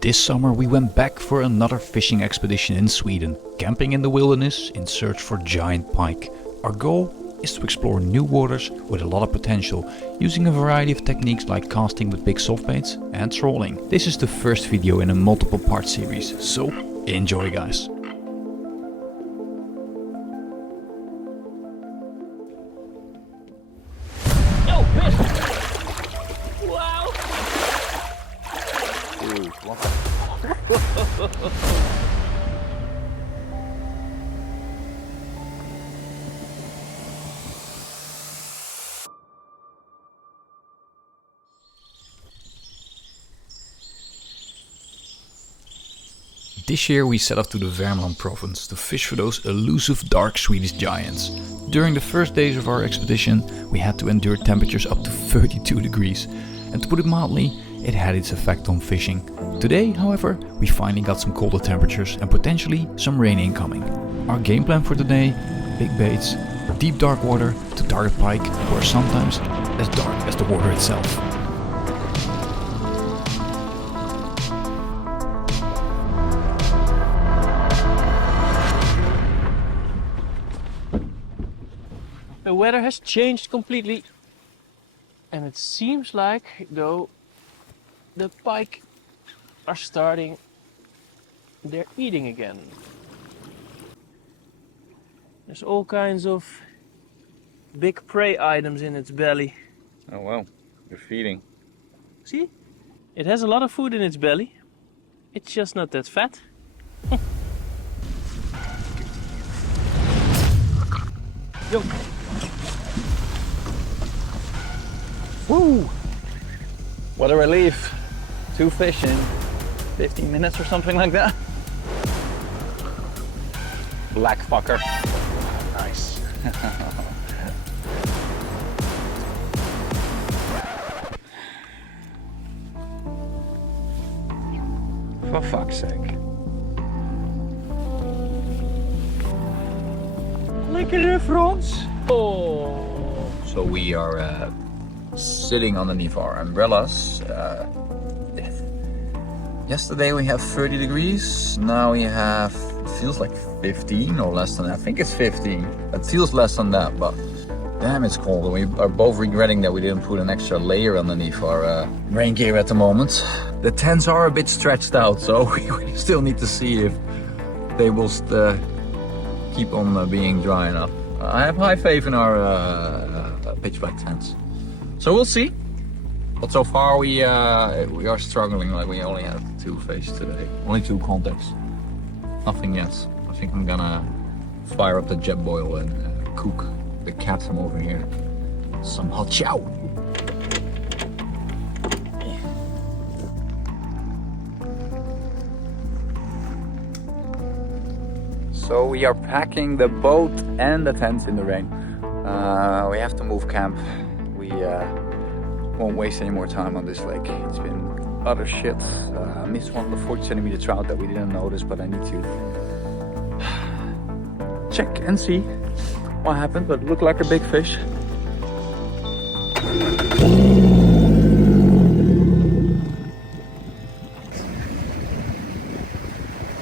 This summer we went back for another fishing expedition in Sweden, camping in the wilderness in search for giant pike. Our goal is to explore new waters with a lot of potential, using a variety of techniques like casting with big soft baits and trolling. This is the first video in a multiple part series, so enjoy guys! Yo, fish! Wow! Dude, what the This year we set off to the Värmland province to fish for those elusive dark Swedish giants. During the first days of our expedition we had to endure temperatures up to 32 degrees, and to put it mildly, it had its effect on fishing. Today, however, we finally got some colder temperatures and potentially some rain incoming. Our game plan for today: big baits, deep dark water to target pike, or sometimes as dark as the water itself. The weather has changed completely, and it seems like, though, the pike are starting their eating again. There's all kinds of big prey items in its belly. Oh wow, you're feeding. See? It has a lot of food in its belly. It's just not that fat. Yo! Woo! What a relief. 2 fish in 15 minutes or something like that. Black fucker. Nice. For fuck's sake. Lekkere Frans! Oh! So we are sitting underneath our umbrellas. Yesterday we have 30 degrees, now we have, it feels like 15 or less than that. I think it's 15. It feels less than that, but damn, it's cold. And we are both regretting that we didn't put an extra layer underneath our rain gear at the moment. The tents are a bit stretched out, so we still need to see if they will keep on being dry enough. I have high faith in our pitch black tents. So we'll see. But so far we are struggling, like we only have 2 fish today. Only 2 contacts. Nothing yet. I think I'm gonna fire up the jet boil and cook the cat from over here some hot chow. So we are packing the boat and the tent in the rain. We have to move camp. We won't waste any more time on this lake. It's been utter shit. I missed one of the 40 centimeter trout that we didn't notice, but I need to check and see what happened, but it looked like a big fish.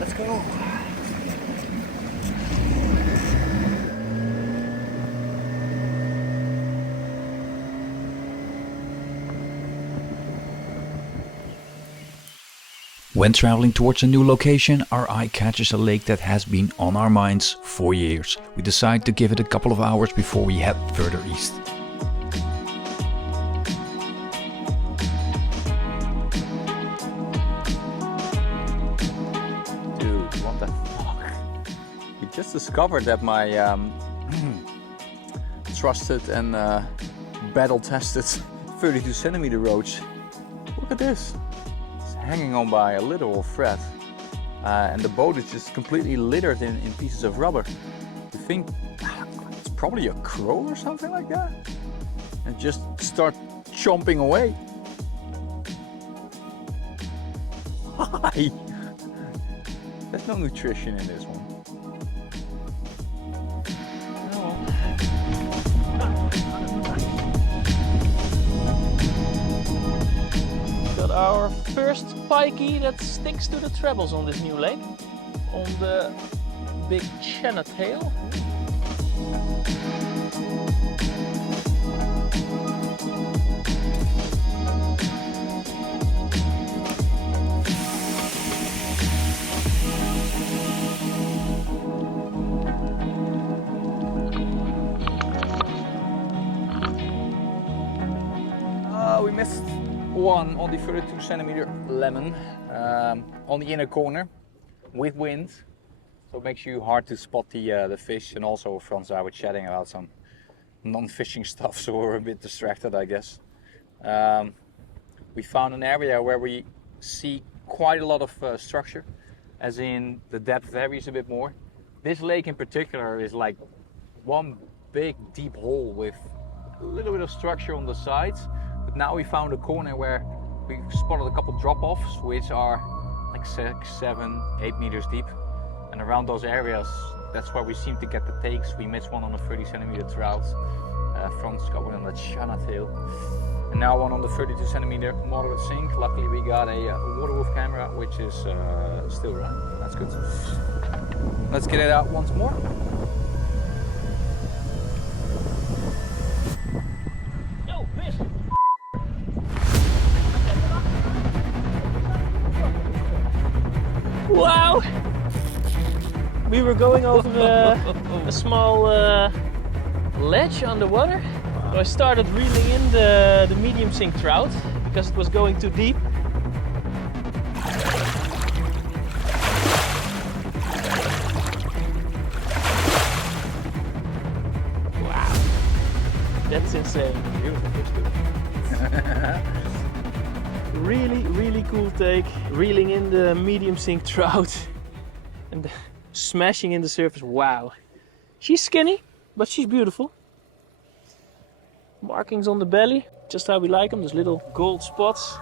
Let's go. When traveling towards a new location, our eye catches a lake that has been on our minds for years. We decide to give it a couple of hours before we head further east. Dude, what the fuck? We just discovered that my trusted and battle-tested 32 centimeter roach. Look at this. Hanging on by a literal thread, and the boat is just completely littered in pieces of rubber. You think it's probably a crow or something like that, and just start chomping away. Why? There's no nutrition in this one. our first pikey that sticks to the trebles on this new lake, on the big Chena tail. We missed one on the 32 centimeter lemon on the inner corner with wind, so it makes you hard to spot the fish. And also Frans and I were chatting about some non-fishing stuff, so we're a bit distracted, I guess. We found an area where we see quite a lot of structure, as in the depth varies a bit more. This lake in particular is like one big deep hole with a little bit of structure on the sides. But now we found a corner where we spotted a couple drop-offs, which are like 6, 7, 8 meters deep. And around those areas, that's where we seem to get the takes. We missed one on a 30 centimeter trout. Frans got one on the Chana tail. And now one on the 32 centimeter moderate sink. Luckily we got a Waterwolf camera, which is still running. That's good. Let's get it out once more. Wow! We were going over a small ledge underwater. So I started reeling in the medium sink trout because it was going too deep. Wow! That's insane. Beautiful fish too. Really cool take. Reeling in the medium sink trout and smashing in the surface. Wow. She's skinny, but she's beautiful. Markings on the belly, just how we like them, those little gold spots.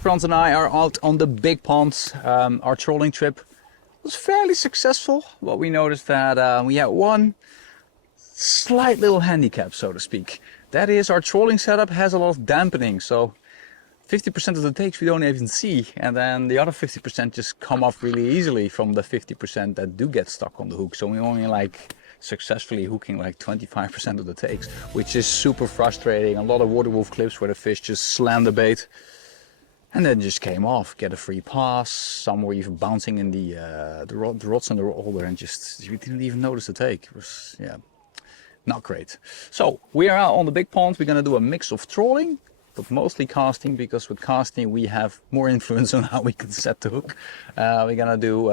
Frans and I are out on the big ponds. Our trolling trip was fairly successful, but we noticed that we had one slight little handicap, so to speak. That is, our trolling setup has a lot of dampening, so 50% of the takes we don't even see, and then the other 50% just come off really easily from the 50% that do get stuck on the hook. So we only like successfully hooking like 25% of the takes, which is super frustrating. A lot of Waterwolf clips where the fish just slam the bait and then just came off, get a free pass. Some were even bouncing in the rods in the holder and just, we didn't even notice the take. It was, yeah, not great. So we are out on the big pond. We're gonna do a mix of trolling, but mostly casting, because with casting we have more influence on how we can set the hook. We're gonna do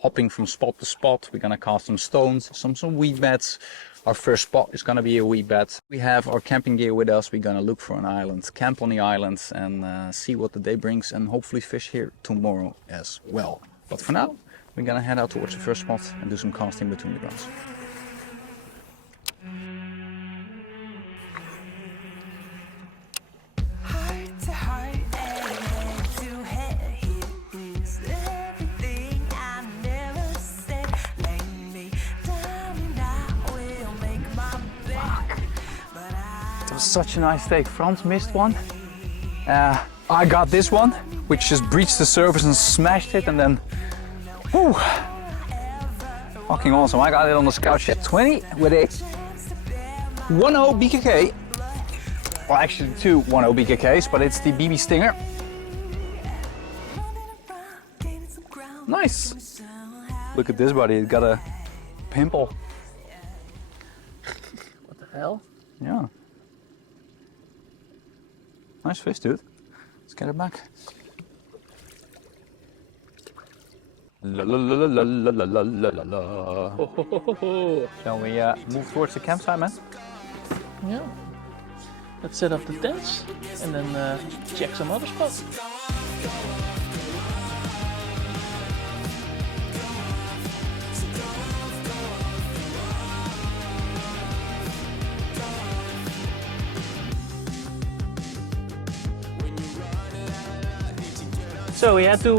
hopping from spot to spot. We're gonna cast some stones, some weed beds. Our first spot is gonna be a weed bed. We have our camping gear with us. We're gonna look for an island, camp on the island, and see what the day brings, and hopefully fish here tomorrow as well. But for now, we're gonna head out towards the first spot and do some casting between the grounds. Such a nice take. Frans missed one. I got this one, which just breached the surface and smashed it, and then, whew, fucking awesome. I got it on the Scout Shed 20 with a 1.0 BKK. Well, actually two 1.0 BKKs, but it's the BB Stinger. Nice. Look at this buddy, it got a pimple. What the hell? Yeah. Nice fish, dude. Let's get it back. La la la la la la la la la la. Shall we move towards the campsite, man? Yeah. Let's set up the tents and then check some other spots. So we had to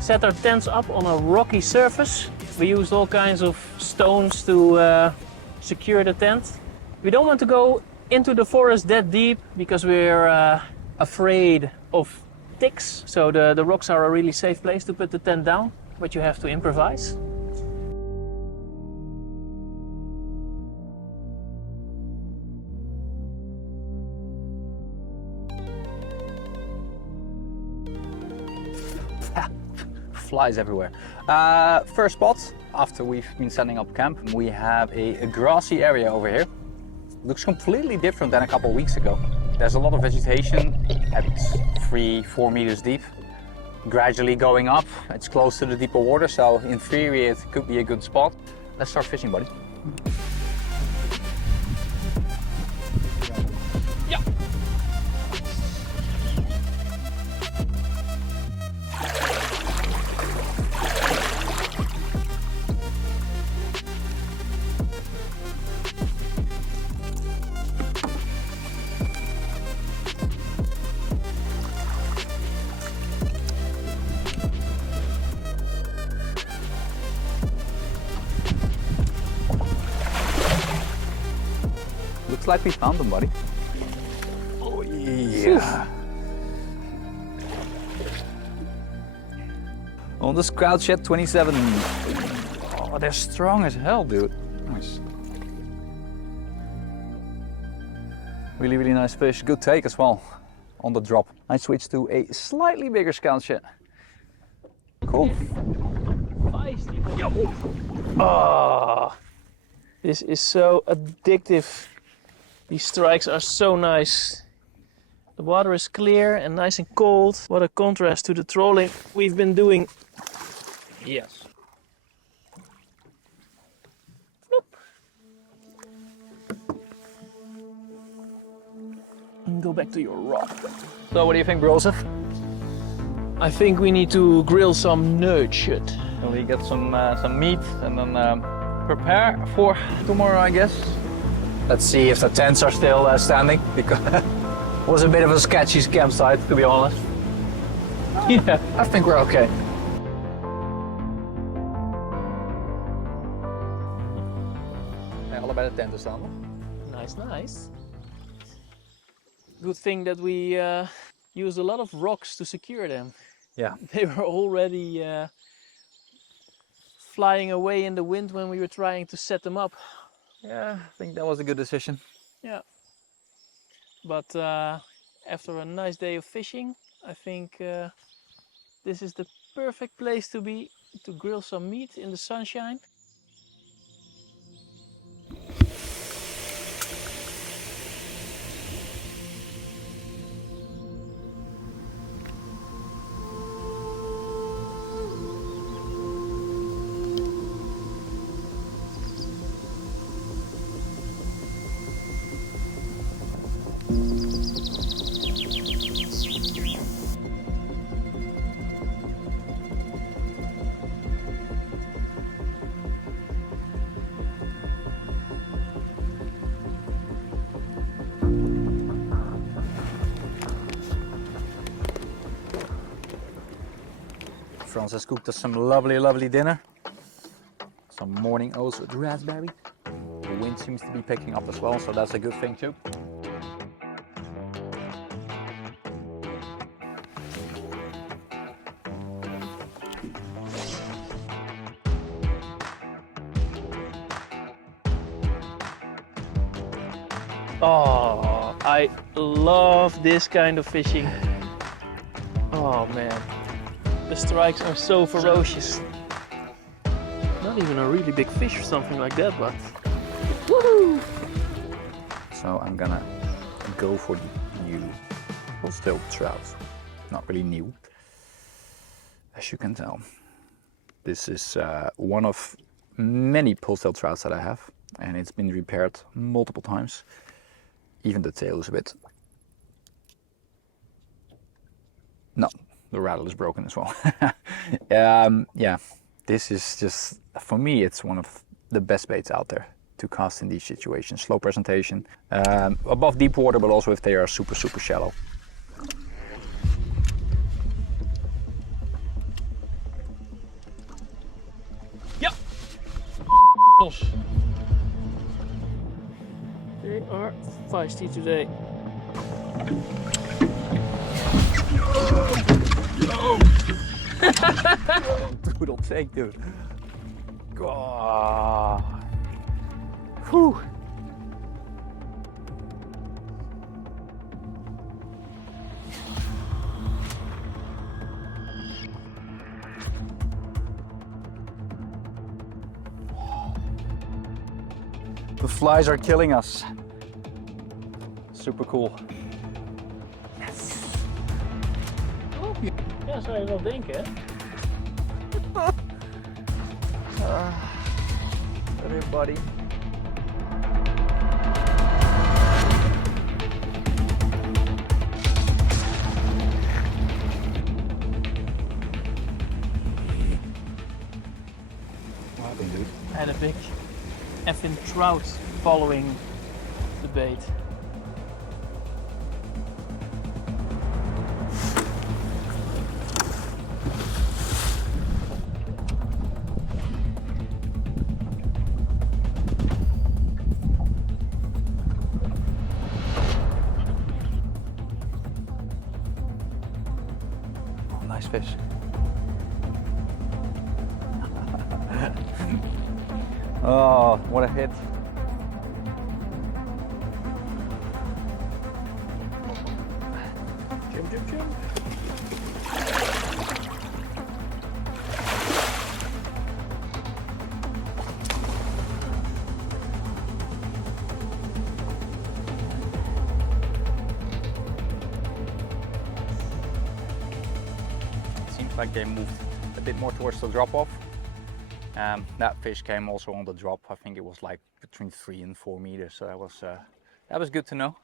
set our tents up on a rocky surface. We used all kinds of stones to secure the tent. We don't want to go into the forest that deep because we're afraid of ticks. So the rocks are a really safe place to put the tent down, but you have to improvise. Flies everywhere. First spot, after we've been setting up camp, we have a grassy area over here. Looks completely different than a couple of weeks ago. There's a lot of vegetation, it's 3-4 meters deep. Gradually going up, it's close to the deeper water, so in theory it could be a good spot. Let's start fishing, buddy. Yeah. Looks like we found them, buddy. Oh yeah. On the Scout Shed 27. Oh, they're strong as hell, dude. Nice. Really, really nice fish. Good take as well on the drop. I switched to a slightly bigger Scout Shed. Cool. Oh, this is so addictive. These strikes are so nice. The water is clear and nice and cold. What a contrast to the trolling we've been doing. Yes. And go back to your rod. So what do you think, Joseph? I think we need to grill some nugget. Can we get some meat and then prepare for tomorrow, I guess? Let's see if the tents are still standing, because it was a bit of a sketchy campsite, to be honest. Yeah, I think we're okay. Allebei de tenten staan. Nice, nice. Good thing that we used a lot of rocks to secure them. Yeah. They were already flying away in the wind when we were trying to set them up. Yeah, I think that was a good decision. Yeah. But after a nice day of fishing, I think this is the perfect place to be, to grill some meat in the sunshine. Frans has cooked us some lovely, lovely dinner. Some morning oats with raspberry. The wind seems to be picking up as well, so that's a good thing too. Oh, I love this kind of fishing. Oh man, the strikes are so ferocious. Not even a really big fish or something like that, but woohoo! So I'm gonna go for the new full-tailed trout. Not really new, as you can tell. This is one of many full-tailed trouts that I have, and it's been repaired multiple times. Even the tail is a bit... No, the rattle is broken as well. Yeah, this is just, for me, it's one of the best baits out there to cast in these situations. Slow presentation, above deep water, but also if they are super, super shallow. gosh. They are feisty today. Brutal take, dude. God. Whew. The flies are killing us. Super cool. Yes. Oh, ja, zou je wel denken. Everybody. What happened, dude? And a big effing trout following the bait. Oh, nice fish. Oh, what a hit. Jump, jump, jump. Seems like they moved a bit more towards the drop-off. That fish came also on the drop. I think it was like between 3 and 4 meters, so that was good to know.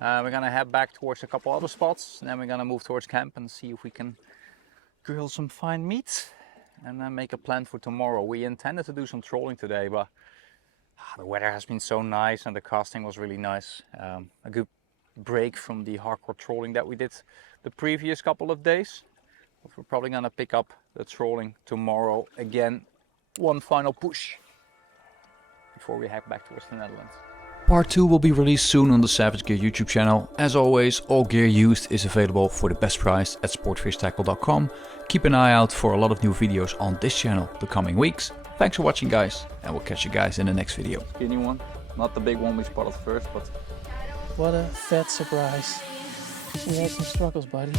We're gonna head back towards a couple other spots, and then we're gonna move towards camp and see if we can grill some fine meat and then make a plan for tomorrow. We intended to do some trolling today, but the weather has been so nice and the casting was really nice. A good break from the hardcore trolling that we did the previous couple of days. But we're probably gonna pick up the trolling tomorrow again. One final push before we head back towards the Netherlands. Part 2 will be released soon on the Savage Gear YouTube channel. As always, all gear used is available for the best price at sportfishtackle.com. Keep an eye out for a lot of new videos on this channel the coming weeks. Thanks for watching, guys, and we'll catch you guys in the next video. Skinny one, not the big one we spotted first, but What a fat surprise. We had some struggles, buddy.